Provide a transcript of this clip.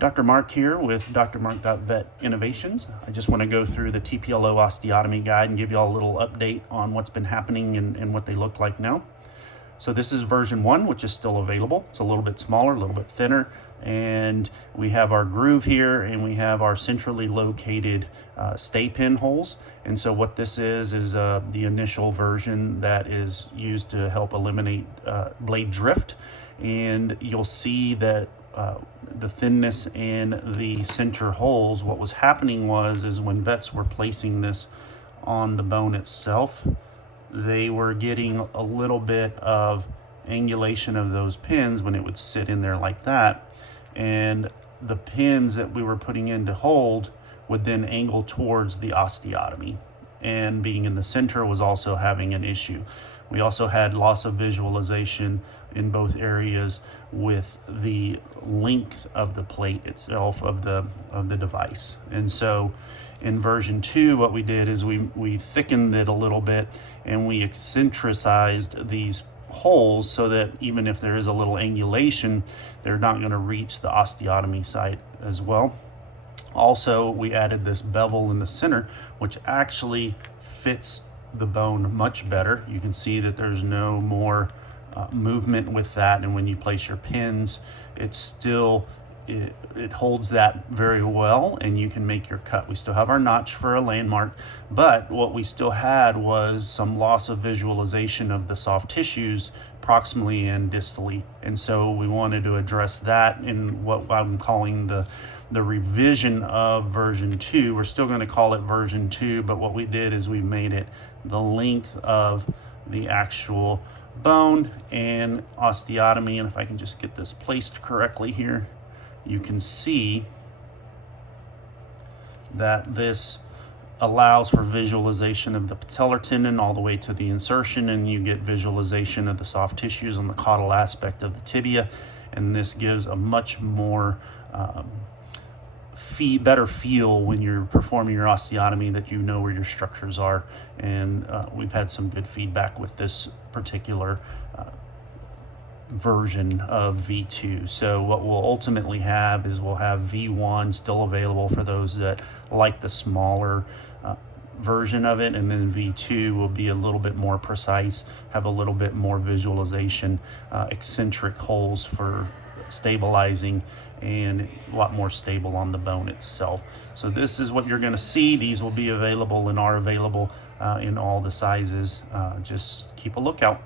Dr. Mark here with DrMark.Vet Innovations. I just want to go through the TPLO Osteotomy guide and give you all a little update on what's been happening and what they look like now. So this is version 1, which is still available. It's a little bit smaller, a little bit thinner, and we have our groove here and we have our centrally located stay pin holes. And so what this is the initial version that is used to help eliminate blade drift. And you'll see that the thinness in the center holes, what was happening is when vets were placing this on the bone itself, they were getting a little bit of angulation of those pins when it would sit in there like that. And the pins that we were putting in to hold would then angle towards the osteotomy. And being in the center was also having an issue. We also had loss of visualization in both areas with the length of the plate itself of the device. And so in version 2, what we did is we thickened it a little bit and we eccentricized these holes so that even if there is a little angulation, they're not going to reach the osteotomy site as well. Also, we added this bevel in the center, which actually fits the bone much better. You can see that there's no more movement with that, and when you place your pins, it holds that very well, and you can make your cut. We still have our notch for a landmark, but what we still had was some loss of visualization of the soft tissues proximally and distally, and so we wanted to address that in what I'm calling the revision of version 2. We're still going to call it version 2, but what we did is we made it the length of the actual bone and osteotomy. And if I can just get this placed correctly here, you can see that this allows for visualization of the patellar tendon all the way to the insertion, and you get visualization of the soft tissues on the caudal aspect of the tibia, and this gives a much more better feel when you're performing your osteotomy, that you know where your structures are. And we've had some good feedback with this particular version of V2. So what we'll ultimately have is we'll have V1 still available for those that like the smaller version of it, and then V2 will be a little bit more precise, have a little bit more visualization, eccentric holes for stabilizing, and a lot more stable on the bone itself. So this is what you're going to see. These will be available and are available in all the sizes. Just keep a lookout.